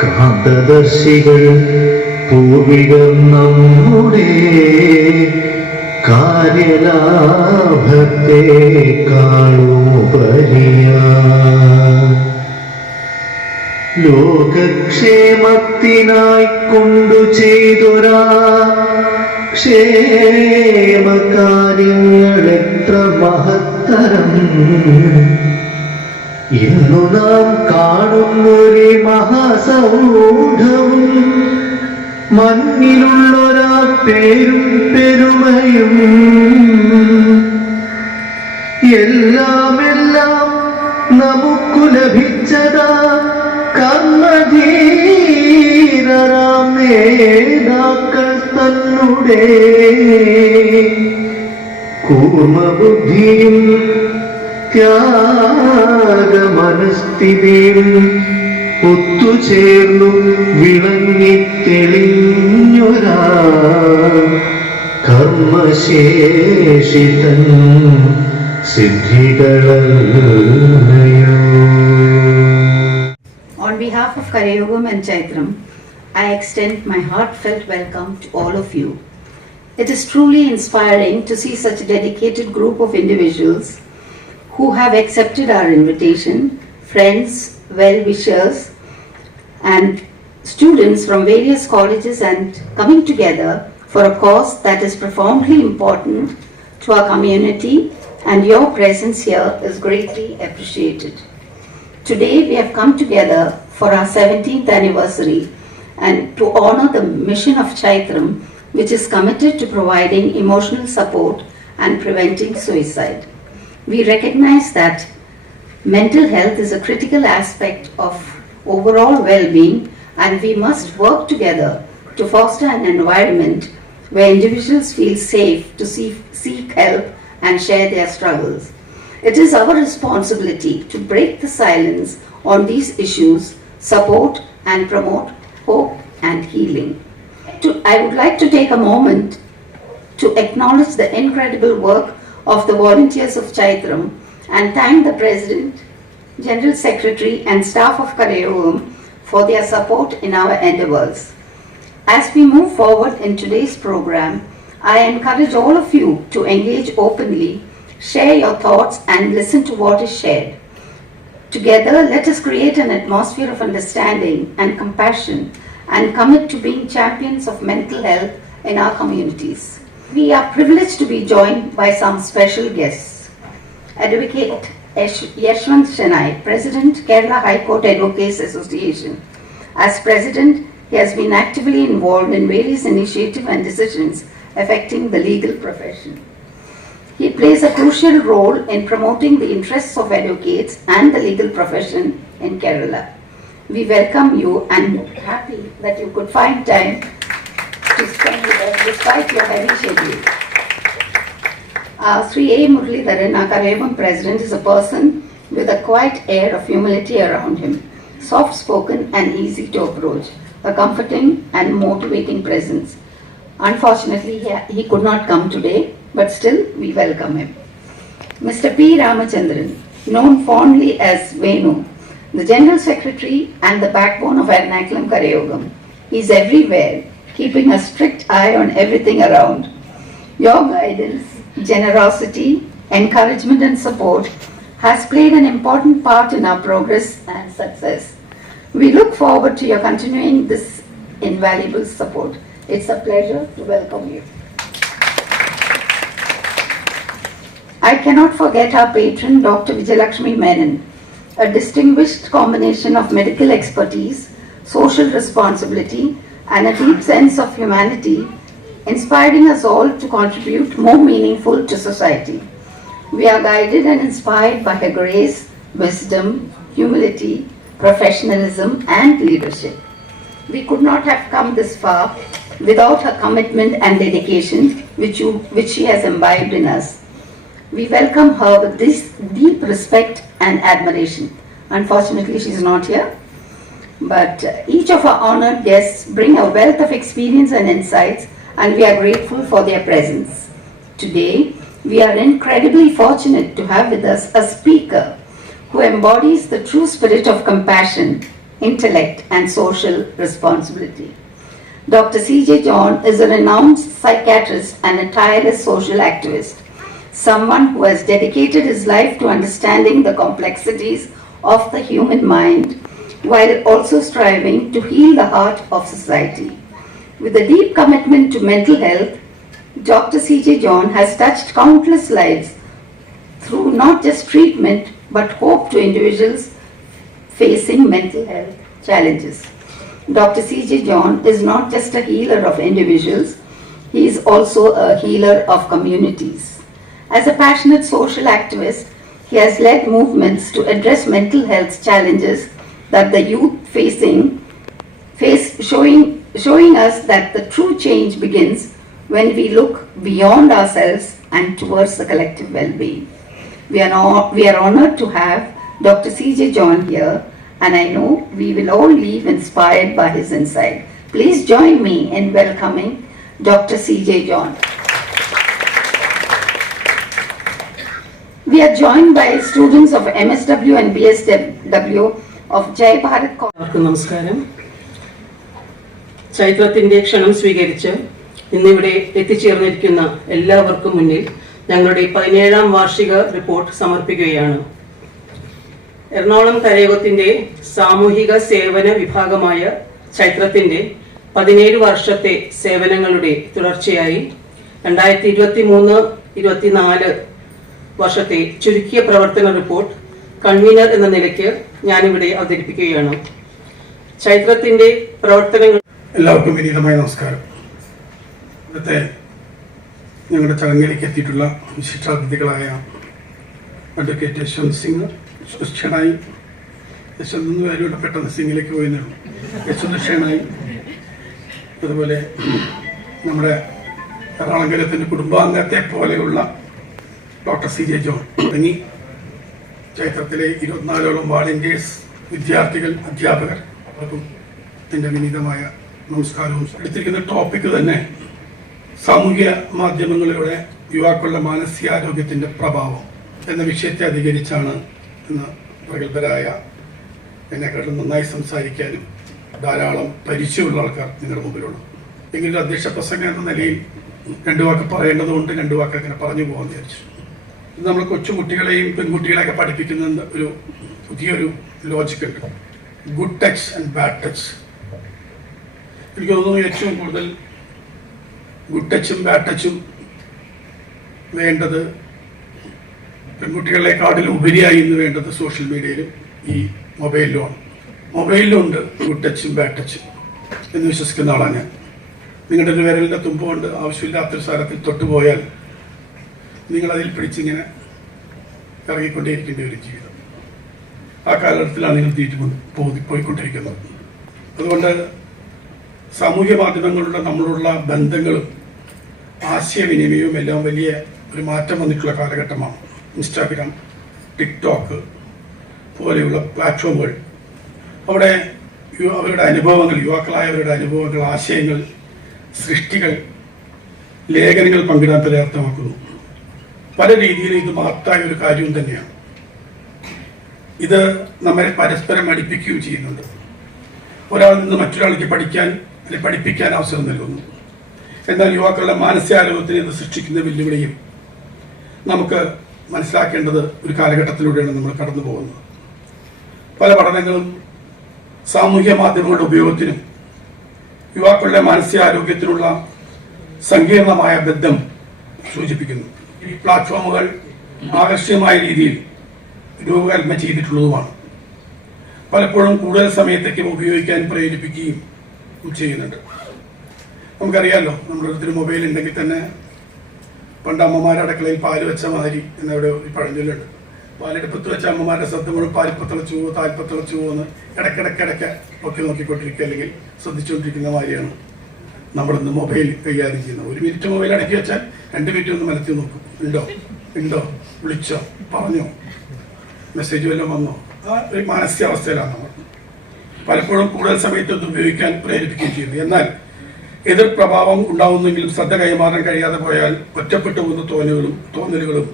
കാന്തദർശികൾ പൂർവികർ നമ്മുടെ കാര്യലാഭത്തെ കാണുപരിയാ ലോകക്ഷേമത്തിനായി കൊണ്ടു ചെയ്തൊരാ ക്ഷേമകാര്യങ്ങൾ എത്ര മഹത്തരം ഇന്നു നാം കാണുന്നൊരു മഹാസൗധവും മണ്ണിലുള്ളൊരാ പേരും പെരുമയും എല്ലാം നമുക്കു ലഭിച്ചതാ കർമ്മധീരരാം നേതാക്കൾ തന്നുടെ കൂർമ്മബുദ്ധിയും ത്യാഗമനസ്ഥിതിയും ഒത്തുചേർന്നു വിളങ്ങിത്തെളിഞ്ഞൊരാ കർമ്മശേഷിതൻ സിദ്ധികളല്ലയോ. On behalf of Karayogam and Chaitram, I extend my heartfelt welcome to all of you. It is truly inspiring to see such a dedicated group of individuals who have accepted our invitation, friends, well-wishers, and students from various colleges and coming together for a cause that is profoundly important to our community, and your presence here is greatly appreciated. Today we have come together for our 17th anniversary and to honor the mission of Chaitram, which is committed to providing emotional support and preventing suicide. We recognize that mental health is a critical aspect of overall well-being, and we must work together to foster an environment where individuals feel safe to seek help and share their struggles. It is our responsibility to break the silence on these issues, support and promote hope and healing. I would like to take a moment to acknowledge the incredible work of the volunteers of Chaitram and thank the President, General Secretary and staff of Karayogam for their support in our endeavors. As we move forward in today's program, I encourage all of you to engage openly, share your thoughts and listen to what is shared. Together, let us create an atmosphere of understanding and compassion and commit to being champions of mental health in our communities. We are privileged to be joined by some special guests. Advocate Yashwant Shenoy, President, Kerala High Court Advocates Association. As President, he has been actively involved in various initiatives and decisions affecting the legal profession. He plays a crucial role in promoting the interests of advocates and the legal profession in Kerala. We welcome you and happy that you could find time to spend with us despite your heavy schedule. Sri A. Muralidharan, our Karayogam President, is a person with a quiet air of humility around him, soft-spoken and easy to approach, a comforting and motivating presence. Unfortunately, he could not come today, but still we welcome him. Mr. P. Ramachandran, known fondly as Venu, the General Secretary and the backbone of Ernakulam Karayogam. He is everywhere, keeping a strict eye on everything around. Your guidance, generosity, encouragement and support has played an important part in our progress and success. We look forward to your continuing this invaluable support. It's a pleasure to welcome you. I cannot forget our patron, Dr. Vijayalakshmi Menon, a distinguished combination of medical expertise, social responsibility, and a deep sense of humanity, inspiring us all to contribute more meaningful to society. We are guided and inspired by her grace, wisdom, humility, professionalism, and leadership. We could not have come this far without her commitment and dedication, which she has imbibed in us. We welcome her with this deep respect and admiration. Unfortunately, she is not here, but each of our honored guests bring a wealth of experience and insights, and we are grateful for their presence. Today, we are incredibly fortunate to have with us a speaker who embodies the true spirit of compassion, intellect, and social responsibility. Dr. C.J. John is a renowned psychiatrist and a tireless social activist, someone who has dedicated his life to understanding the complexities of the human mind while also striving to heal the heart of society. With a deep commitment to mental health, Dr. C.J. John has touched countless lives through not just treatment but hope to individuals facing mental health challenges. Dr. C.J. John is not just a healer of individuals, he is also a healer of communities. As a passionate social activist, he has led movements to address mental health challenges that the youth face, showing us that the true change begins when we look beyond ourselves and towards the collective well-being. We are honored to have Dr. C.J. John here, and I know we will all leave inspired by his insight. Please join me in welcoming Dr. C.J. John. We are joined by students of MSW and BSW of Jai Bharat College. നമസ്കാരം. ചൈത്രത്തിന്റെ ക്ഷണം സ്വീകരിച്ച് ഇന്നിവിടെ എത്തിച്ചേർന്നിരിക്കുന്ന എല്ലാവർക്കും മുന്നിൽ ഞങ്ങളുടെ 17ാം വാർഷിക റിപ്പോർട്ട് സമർപ്പിക്കുകയാണ്. എറണാകുളം കരയോഗത്തിന്റെ സാമൂഹിക സേവന വിഭാഗമായ ചൈത്രത്തിന്റെ 17 വർഷത്തെ സേവനങ്ങളുടെ തുടർച്ചയായി 2023-24 വർഷത്തെ ചുരുക്കിയ പ്രവർത്തന റിപ്പോർട്ട് കൺവീനർ എന്ന നിലയ്ക്ക് ഞാനിവിടെ അവതരിപ്പിക്കുകയാണ്. ചൈത്രത്തിന്റെ പ്രവർത്തനങ്ങൾ. എല്ലാവർക്കും വിനീതമായ നമസ്കാരം. ഇന്നത്തെ ഞങ്ങളുടെ ചടങ്ങിലേക്ക് എത്തിയിട്ടുള്ള വിശിഷ്ടാതിഥികളായ അഡ്വക്കേറ്റ് യശ്വന്ത് സിംഗ് ഷേണായി, യശ്വന്ത് എന്ന് പേരുടെ പെട്ടെന്ന് സിംഗിലേക്ക് പോയിരുന്നു, യശ്വന്ത് ഷേണായി, അതുപോലെ നമ്മുടെ എറണാകുളത്തിന്റെ കുടുംബാംഗത്തെ പോലെയുള്ള ഡോക്ടർ C.J. ജോൺ തുടങ്ങി ചൈത്രത്തിലെ 24ഓളം വാളണ്ടിയേഴ്സ്, വിദ്യാർത്ഥികൾ, അധ്യാപകർ, അവർക്കും എൻ്റെ വിനീതമായ നമസ്കാരവും. എടുത്തിരിക്കുന്ന ടോപ്പിക് തന്നെ സാമൂഹ്യ മാധ്യമങ്ങളിലൂടെ യുവാക്കളുടെ മാനസികാരോഗ്യത്തിന്റെ പ്രഭാവം എന്ന വിഷയത്തെ അധികരിച്ചാണ് ഇന്ന് പ്രഗത്ഭരായ എന്നെക്കാളും നന്നായി സംസാരിക്കാനും ധാരാളം പരിചയമുള്ള ആൾക്കാർ നിങ്ങളുടെ മുമ്പിലുള്ളൂ. എങ്കിലും അധ്യക്ഷ പ്രസംഗം എന്ന നിലയിൽ 2 വാക്ക് പറയേണ്ടതുകൊണ്ട് 2 വാക്ക് അങ്ങനെ പറഞ്ഞു പോകാൻ വിചാരിച്ചു. ഇത് നമ്മൾ കൊച്ചുകുട്ടികളെയും പെൺകുട്ടികളെയൊക്കെ പഠിപ്പിക്കുന്ന ഒരു പുതിയൊരു ലോജിക്കുണ്ട്, good touch and bad touch. എനിക്ക് തോന്നുന്നു ഏറ്റവും കൂടുതൽ ഗുഡ് ടച്ചും ബാഡ് ടച്ചും വേണ്ടത് പെൺകുട്ടികളെക്കാട്ടിലും ഉപരിയായി ഇന്ന് വേണ്ടത് സോഷ്യൽ മീഡിയയിലും ഈ മൊബൈലിലുമാണ്. മൊബൈലിലുണ്ട് ഗുഡ് ടച്ചും ബാഡ് ടച്ചും എന്ന് വിശ്വസിക്കുന്ന ആളാണ് ഞാൻ. നിങ്ങളുടെ ഒരു വിരലിൻ്റെ തുമ്പ് കൊണ്ട് ആവശ്യമില്ലാത്തൊരു സ്ഥലത്തിൽ തൊട്ടുപോയാൽ നിങ്ങളതിൽ പിടിച്ചിങ്ങനെ ഇറങ്ങിക്കൊണ്ടേയിരിക്കേണ്ട ഒരു ജീവിതം. ആ കാലഘട്ടത്തിലാണ് നിങ്ങൾ പോയിക്കൊണ്ടിരിക്കുന്നത്. അതുകൊണ്ട് സാമൂഹ്യ മാധ്യമങ്ങളുടെ നമ്മളുള്ള ബന്ധങ്ങളും ആശയവിനിമയവും എല്ലാം വലിയ ഒരു മാറ്റം വന്നിട്ടുള്ള കാലഘട്ടമാണ്. ഇൻസ്റ്റാഗ്രാം, ടിക്ടോക്ക് പോലെയുള്ള പ്ലാറ്റ്ഫോമുകൾ, അവിടെ അവരുടെ അനുഭവങ്ങൾ, യുവാക്കളായവരുടെ അനുഭവങ്ങൾ, ആശയങ്ങൾ, സൃഷ്ടികൾ, ലേഖനങ്ങൾ പങ്കിടാൻ പര്യാപ്തമാക്കുന്നു. പല രീതിയിൽ ഇത് മഹത്തായ ഒരു കാര്യവും തന്നെയാണ്. ഇത് നമ്മെ പരസ്പരം അടുപ്പിക്കുകയും ചെയ്യുന്നുണ്ട്. ഒരാളിൽ നിന്ന് മറ്റൊരാൾക്ക് പഠിക്കാൻ അല്ലെങ്കിൽ പഠിപ്പിക്കാൻ അവസരം നൽകുന്നു. എന്നാൽ യുവാക്കളുടെ മാനസികാരോഗ്യത്തിന് ഇത് സൃഷ്ടിക്കുന്ന വെല്ലുവിളിയും നമുക്ക് മനസ്സിലാക്കേണ്ടത് ഒരു കാലഘട്ടത്തിലൂടെയാണ് നമ്മൾ കടന്നു പോകുന്നത്. പല പഠനങ്ങളും സാമൂഹ്യ മാധ്യമങ്ങളുടെ ഉപയോഗത്തിനും യുവാക്കളുടെ മാനസികാരോഗ്യത്തിനുള്ള സങ്കീർണമായ ബന്ധം സൂചിപ്പിക്കുന്നു. ഈ പ്ലാറ്റ്ഫോമുകൾ ആകർഷകമായ രീതിയിൽ രൂപകൽപ്പന ചെയ്തിട്ടുള്ളതുമാണ്. പലപ്പോഴും കൂടുതൽ സമയത്തേക്കും ഉപയോഗിക്കാൻ പ്രേരിപ്പിക്കുകയും ചെയ്യുന്നുണ്ട്. നമുക്കറിയാമല്ലോ, നമ്മുടെ അടുത്തൊരു മൊബൈൽ ഉണ്ടെങ്കിൽ തന്നെ പണ്ട് അമ്മമാരുടെ അടുക്കളയിൽ പാല് വെച്ച മാതിരി എന്നവിടെ ഒരു പഴഞ്ചൊല്ലുണ്ട്. പാലെടുപ്പത്ത് വെച്ച അമ്മമാരുടെ ശ്രദ്ധ മുഴുവൻ പാലിപ്പത്തിളച്ചുവോ താൽപ്പത്തിളച്ചുവോ എന്ന് ഇടയ്ക്കിടയ്ക്ക് ഒക്കെ നോക്കിക്കൊണ്ടിരിക്കുക അല്ലെങ്കിൽ ശ്രദ്ധിച്ചുകൊണ്ടിരിക്കുന്ന മാതിരിയാണ് നമ്മളിന്ന് മൊബൈൽ കൈകാര്യം ചെയ്യുന്നത്. 1 മിനിറ്റ് മൊബൈൽ അടക്കി വെച്ചാൽ 2 മിനിറ്റ് ഒന്ന് മനത്തി നോക്കും, ഉണ്ടോ, വിളിച്ചോ, പറഞ്ഞോ, മെസ്സേജ് വല്ലതും വന്നോ. ആ ഒരു മാനസികാവസ്ഥയിലാണ് നമ്മൾ. പലപ്പോഴും കൂടുതൽ സമയത്ത് ഇത് ഉപയോഗിക്കാൻ പ്രേരിപ്പിക്കുകയും ചെയ്യുന്നു. എന്നാൽ എതിർ പ്രഭാവം ഉണ്ടാവുന്നെങ്കിലും ശ്രദ്ധ കൈമാറാൻ കഴിയാതെ പോയാൽ ഒറ്റപ്പെട്ടു പോകുന്ന തോന്നലുകളും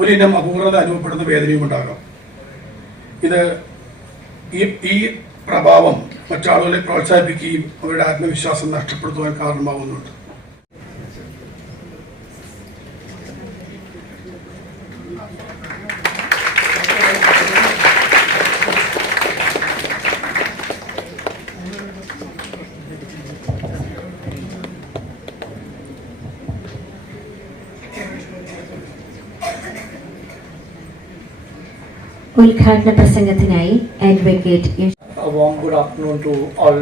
ഒരിനം അപൂർണത അനുഭവപ്പെടുന്ന വേദനയും ഉണ്ടാകാം. ഇത് ഈ പ്രഭാവം മറ്റാളുകളെ പ്രോത്സാഹിപ്പിക്കുകയും അവരുടെ ആത്മവിശ്വാസം നഷ്ടപ്പെടുത്തുവാൻ കാരണമാവുന്നുണ്ട്. ഉദ്ഘാടന പ്രസംഗത്തിനായി advocate A warm good afternoon to all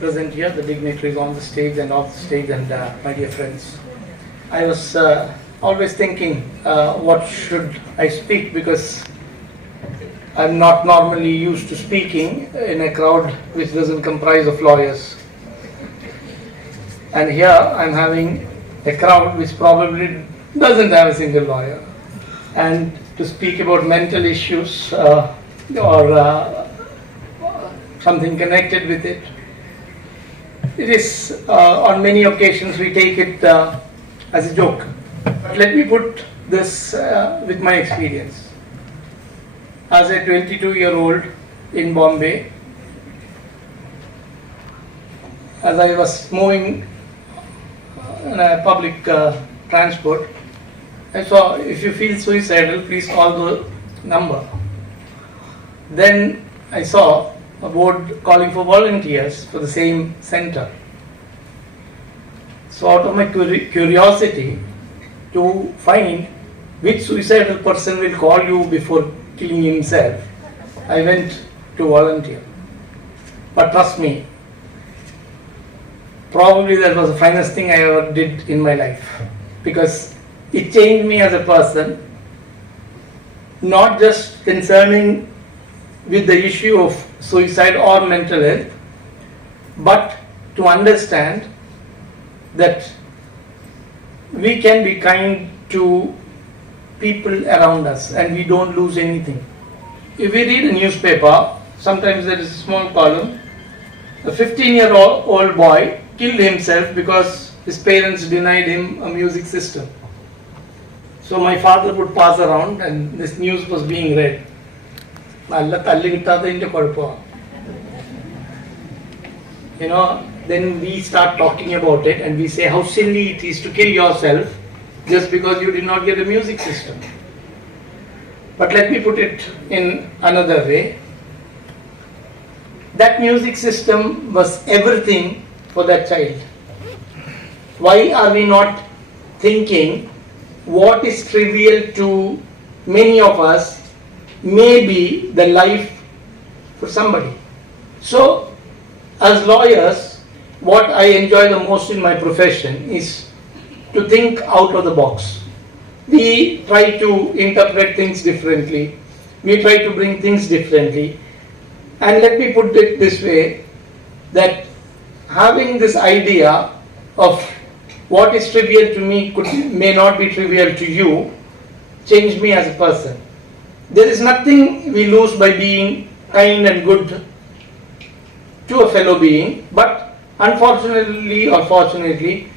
present here, the dignitaries on the stage and off the stage, and my dear friends. I was always thinking what should I speak, because I'm not normally used to speaking in a crowd which doesn't comprise of lawyers. And here I'm having a crowd which probably doesn't have a single lawyer. And to speak about mental issues or something connected with it. It is on many occasions we take it as a joke. But let me put this with my experience. As a 22-year-old in Bombay, as I was moving in a public transport, I saw, if you feel suicidal, please call the number. Then I saw a board calling for volunteers for the same center. So out of my curiosity to find which suicidal person will call you before killing himself, I went to volunteer. But trust me, probably that was the finest thing I ever did in my life, because it changed me as a person, not just concerning with the issue of suicide or mental health, but to understand that we can be kind to people around us and we don't lose anything. If we read a newspaper, sometimes there is a small column, a 15-year-old boy killed himself because his parents denied him a music system. So my father would pass around and this news was being read. You know, then we start talking about it and we say how silly it is to kill yourself just because you did not get a music system. But let me put it in another way. That music system was everything for that child. Why are we not thinking what is trivial to many of us may be the life for somebody? So, as lawyers, what I enjoy the most in my profession is to think out of the box. We try to interpret things differently. We try to bring things differently. And let me put it this way, that having this idea of what is trivial to me may not be trivial to you changed me as a person. There is nothing we lose by being kind and good to a fellow being, but unfortunately or fortunately,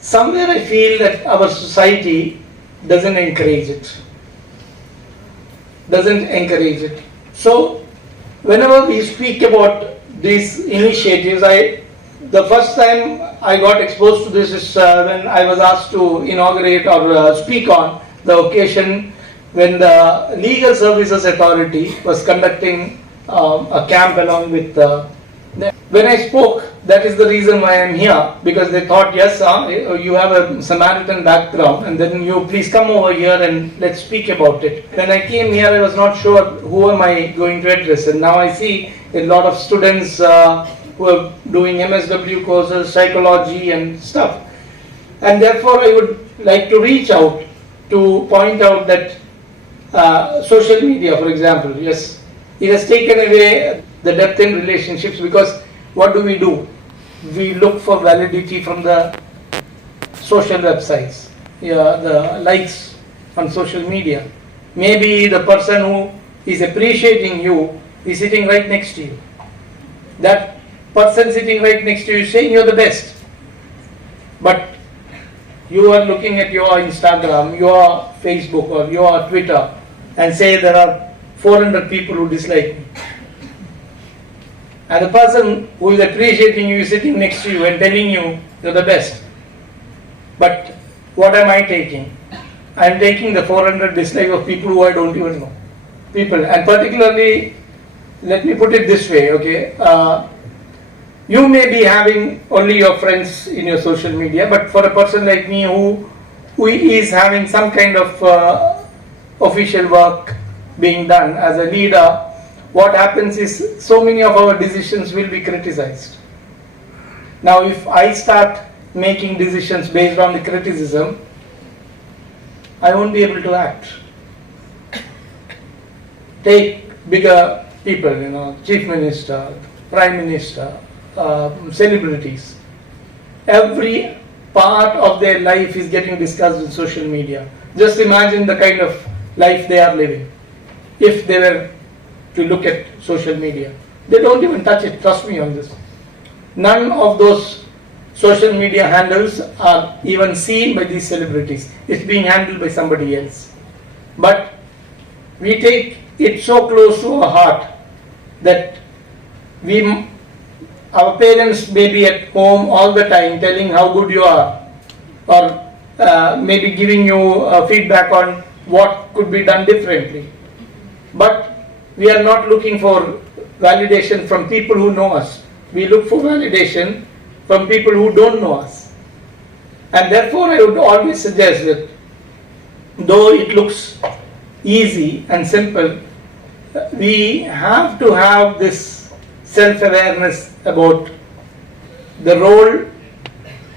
somewhere I feel that our society doesn't encourage it. So, whenever we speak about these initiatives, the first time I got exposed to this is when I was asked to inaugurate or speak on the occasion when the Legal Services Authority was conducting a camp along with them. When I spoke, that is the reason why I am here, because they thought, yes, you have a Samaritan background, and then you please come over here and let's speak about it. When I came here, I was not sure who am I going to address, and now I see a lot of students who are doing MSW courses, psychology and stuff. And therefore, I would like to reach out to point out that social media, for example, yes, it has taken away the depth in relationships, because what do? We look for validity from the social websites, the likes on social media. Maybe the person who is appreciating you is sitting right next to you. That person sitting right next to you is saying you're the best. But you are looking at your Instagram, your Facebook or your Twitter and say there are 400 people who dislike me. And the person who is appreciating you is sitting next to you and telling you you're the best. But what am I taking? I am taking the 400 dislikes of people who I don't even know. People, and particularly, let me put it this way, okay? You may be having only your friends in your social media, but for a person like me who is having some kind of official work being done as a leader, what happens is so many of our decisions will be criticized. Now, if I start making decisions based on the criticism, I won't be able to act. Take bigger people, Chief Minister, Prime Minister, celebrities. Every part of their life is getting discussed in social media. Just imagine the kind of life they are living if they were to look at social media. They don't even touch it, trust me on this. None of those social media handles are even seen by these celebrities. It's being handled by somebody else. But we take it so close to our heart that our parents may be at home all the time telling how good you are, or maybe giving you feedback on what could be done differently. But we are not looking for validation from people who know us. We look for validation from people who don't know us. And therefore I would always suggest that though it looks easy and simple, we have to have this self-awareness about the role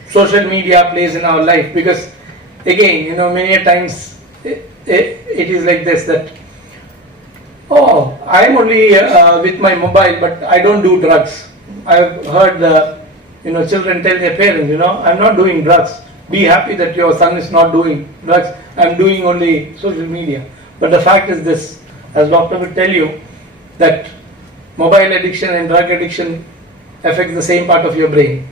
social media plays in our life. Because again, many times it is like this, that I'm only with my mobile, but I don't do drugs. I've heard children tell their parents, I'm not doing drugs. Be happy that your son is not doing drugs. I'm doing only social media. But the fact is this, as doctor will tell you, that mobile addiction and drug addiction affects the same part of your brain.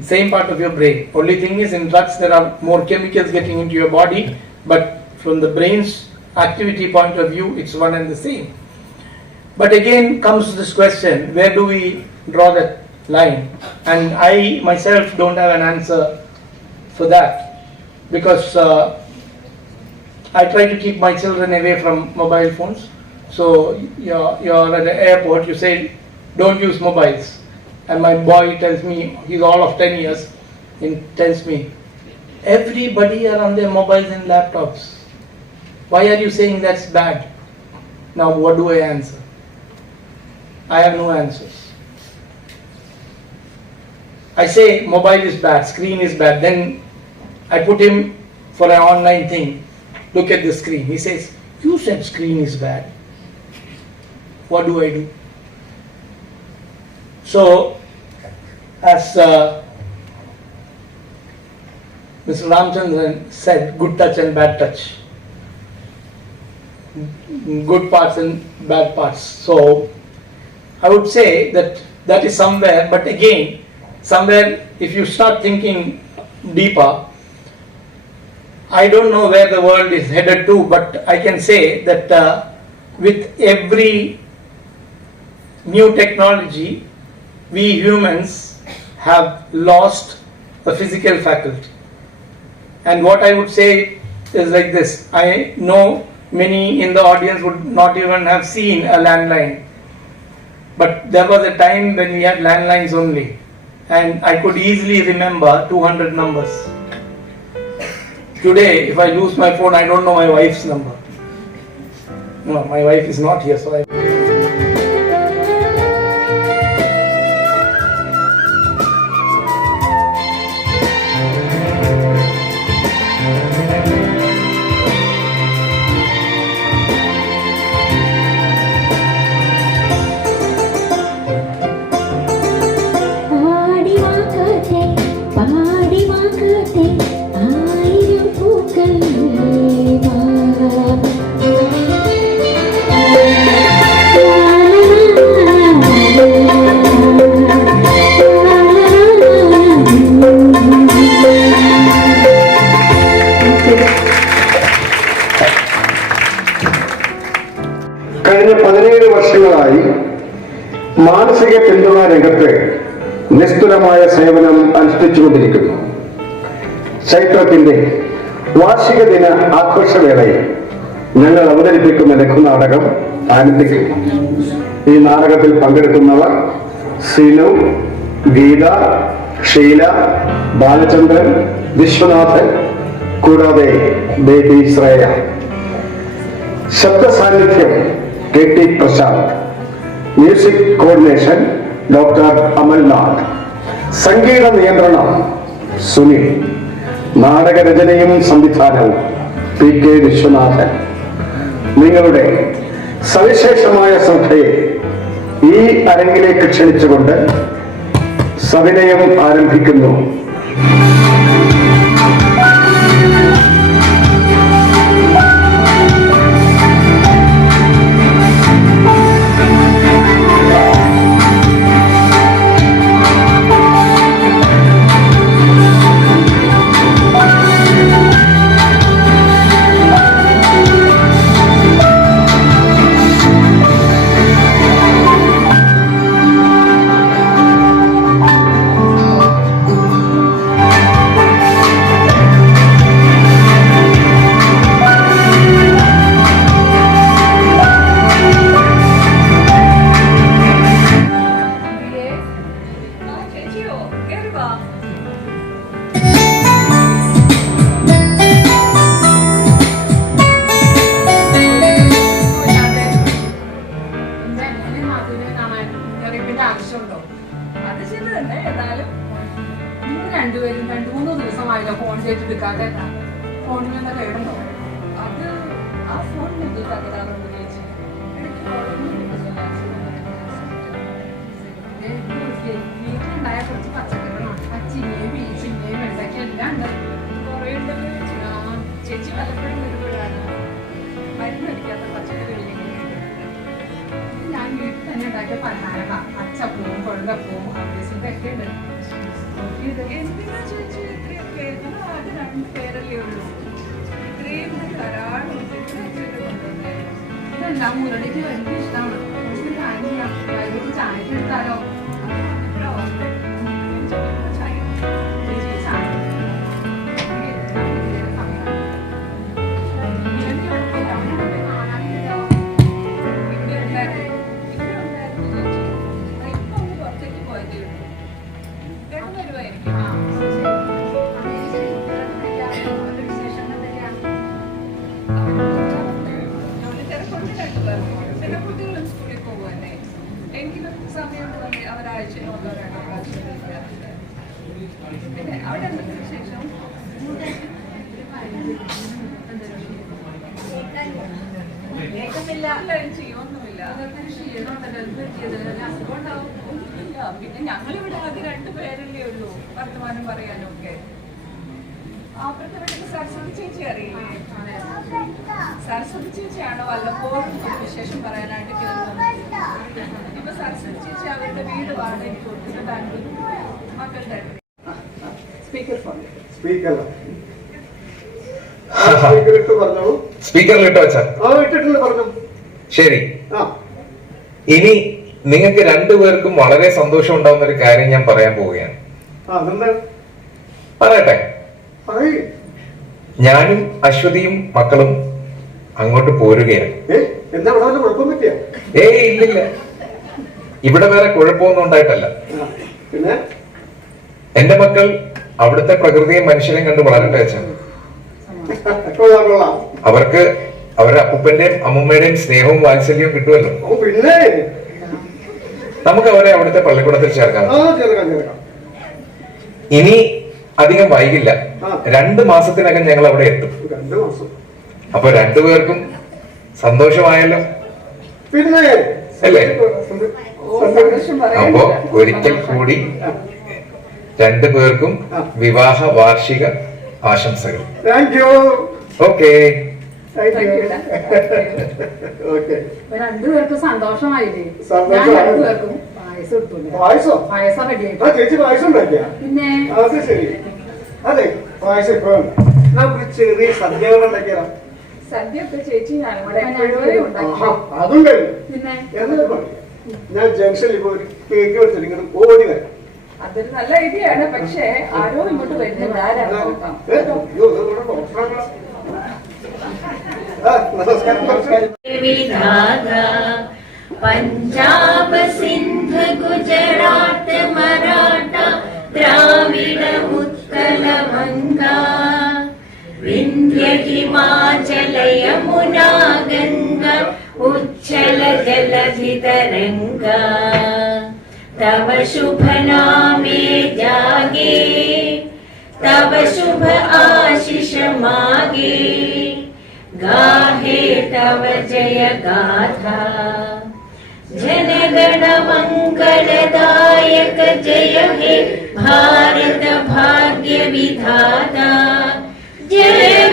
Same part of your brain. Only thing is, in drugs there are more chemicals getting into your body, but from the brain's activity point of view, it's one and the same. But again comes this question, where do we draw that line? And I myself don't have an answer for that, because I try to keep my children away from mobile phones. So you're at the airport, you say don't use mobiles, and my boy tells me, he's all of 10 years, he tells me, everybody are on their mobiles and laptops. Why are you saying that's bad? Now what do I answer? I have no answers. I say mobile is bad, screen is bad. Then I put him for an online thing. Look at the screen. He says, you said screen is bad. What do I do? So, as Mr. Ramchandran said, good touch and bad touch. Good parts and bad parts. So, I would say that is somewhere, but again, somewhere if you start thinking deeper, I don't know where the world is headed to, but I can say that with every new technology, we humans have lost the physical faculty. And what I would say is like this, I know many in the audience would not even have seen a landline. But there was a time when we had landlines only, and I could easily remember 200 numbers. Today, if I lose my phone, I don't know my wife's number. No, my wife is not here, so I... പിന്തുണ രംഗത്ത് നിസ്തുലമായ സേവനം അനുഷ്ഠിച്ചുകൊണ്ടിരിക്കുന്നു. ചൈത്രത്തിന്റെ വാർഷിക ദിന ആഘോഷവേളയിൽ ഞങ്ങൾ അവതരിപ്പിക്കുന്ന ലഘുനാടകം ആരംഭിക്കുന്നു. ഈ നാടകത്തിൽ പങ്കെടുക്കുന്നവർ സീനു, ഗീത, ഷീല, ബാലചന്ദ്രൻ, വിശ്വനാഥൻ, കൂടാതെ ബേബി ശ്രേയ. ശബ്ദ സാന്നിധ്യം KT Prashanth. Music coordination doctor Amalnath. സംഗീത നിയന്ത്രണം സുനിൽ. നാടകരചനയും സംവിധാനവും PK വിശ്വനാഥൻ. നിങ്ങളുടെ സവിശേഷമായ ശ്രദ്ധയെ ഈ അരങ്ങിലേക്ക് ക്ഷണിച്ചുകൊണ്ട് സവിനയം ആരംഭിക്കുന്നു. രണ്ടുപേരും 2-3 ദിവസമായില്ല ഫോൺ ചെയ്തെടുക്കാതെ. ഫോണിൽ എന്താ കേടുണ്ടോ? അത് ആ ഫോണിന് എന്ത് തകരാറുണ്ട് ചേച്ചി? വീട്ടിലുണ്ടായ കുറച്ച് പച്ചക്കറികളാണ്. പച്ചിങ്ങയും പീച്ചിങ്ങയും വെണ്ടയ്ക്ക എല്ലാം ഉണ്ട്. കുറേ ഉണ്ടല്ലോ ചേച്ചി. ചേച്ചി പലപ്പോഴും വരുമ്പോഴാണ് മരുന്ന് അടിക്കാത്ത പച്ചക്കറി ഞാൻ വീട്ടിൽ തന്നെ ഉണ്ടാക്കിയ പലഹാരം അച്ചപ്പവും കൊഴലപ്പവും അവദേശത്തൊക്കെ ഉണ്ട്. എന്തിനാ ചേച്ചി ഇത്രയൊക്കെ? അത് 2 പേരല്ലേ ഉള്ളൂ. ഇത്രയും ധാരാളം ഇതെല്ലാം മുരളിക്ക് വലിയ ഇഷ്ടമാണ്. വൈകിട്ട് ചായക്ക് എടുത്താലോ? പിന്നെ ഞങ്ങളിവിടെ ആകെ 2 പേരല്ലേ ഉള്ളൂ വർത്തമാനം പറയാനും ഒക്കെ. അപ്പുറത്തെ വീട്ടിൽ സരസ്വതി ചേച്ചി അറിയില്ലേ? സരസ്വതി ചേച്ചിയാണോ വല്ലപ്പോഴും വിശേഷം പറയാനായിട്ട് കേൾക്കുന്നത്? ഇപ്പൊ സരസ്വതി ചേച്ചി അവരുടെ വീട് വാടകയ്ക്ക് കൊടുത്തിട്ട് മക്കളുടെ സ്പീക്കർ ഫോൺ സ്പീക്കറിലിട്ടോ അച്ഛാ? പറഞ്ഞു. ശരി. ഇനി നിങ്ങൾക്ക് 2 പേർക്കും വളരെ സന്തോഷം ഉണ്ടാവുന്ന ഒരു കാര്യം ഞാൻ പറയാൻ പോവുകയാണ്. പറയട്ടെ. ഞാനും അശ്വതിയും മക്കളും അങ്ങോട്ട് പോരുകയാണ്. ഇല്ലില്ല, ഇവിടെ വേറെ കുഴപ്പമൊന്നും ഉണ്ടായിട്ടല്ല. എന്റെ മക്കൾ അവിടുത്തെ പ്രകൃതിയും മനുഷ്യരെയും കണ്ട് വളരട്ടെ അച്ഛൻ. അവർക്ക് അവരുടെ അപ്പൂപ്പന്റെയും അമ്മൂമ്മയുടെയും സ്നേഹവും വാത്സല്യവും കിട്ടുമല്ലോ. പിന്നെ നമുക്ക് അവരെ അവിടുത്തെ പള്ളിക്കൂടത്തിൽ ചേർക്കാം. ഇനി അധികം വൈകില്ല, 2 മാസത്തിനകം ഞങ്ങൾ അവിടെ എത്തും. അപ്പൊ 2 പേർക്കും സന്തോഷമായല്ലോ അല്ലേ? അപ്പോ ഒരിക്കൽ കൂടി 2 പേർക്കും വിവാഹ വാർഷിക ആശംസകൾ. ഓക്കെ. 2 പേർക്കും സന്തോഷമായില്ലേ? ഞാൻ 2 പേർക്കും പായസം എടുത്തു. പായസം റെഡി ആയി. പിന്നെ അതെ, പായസം ഇപ്പൊ നമുക്ക് ചെറിയ സദ്യകൾ ഉണ്ടാക്കിയാലോ? സദ്യ ഒക്കെ ചേച്ചി ഞാനും കൂടെ എപ്പോഴും ഉണ്ടാക്കി. അതും കഴിഞ്ഞു. പിന്നെ ഞാൻ ജംഗ്ഷനിൽ ഇപ്പോൾ ഒരു കേക്ക് എടുത്തിട്ട് ഇങ്ങോട്ട് ഓടി വരാം. അതൊരു നല്ല ഐഡിയ ആണ്. പക്ഷേ ആരോ ഇങ്ങോട്ട് വരുന്നുണ്ട്. ആരാണ് നോക്കാം. നമസ്കാരം നമസ്കാരം. പഞ്ചാബ് സിന്ധ് ഗുജറാത്ത് മറാഠ ദ്രാവിഡ ഉത്കല വംഗ വിന്ധ്യ ഹിമാചല യമുന ഗംഗ ഉച്ഛല ജലധി തരംഗ തവ ശുഭ നാമേ ജാഗേ തവ ശുഭ ആശിഷ മാഗേ गाहे तव जय गाथा जनगण मंगलदायक जय हे भारत भाग्य विधाता जय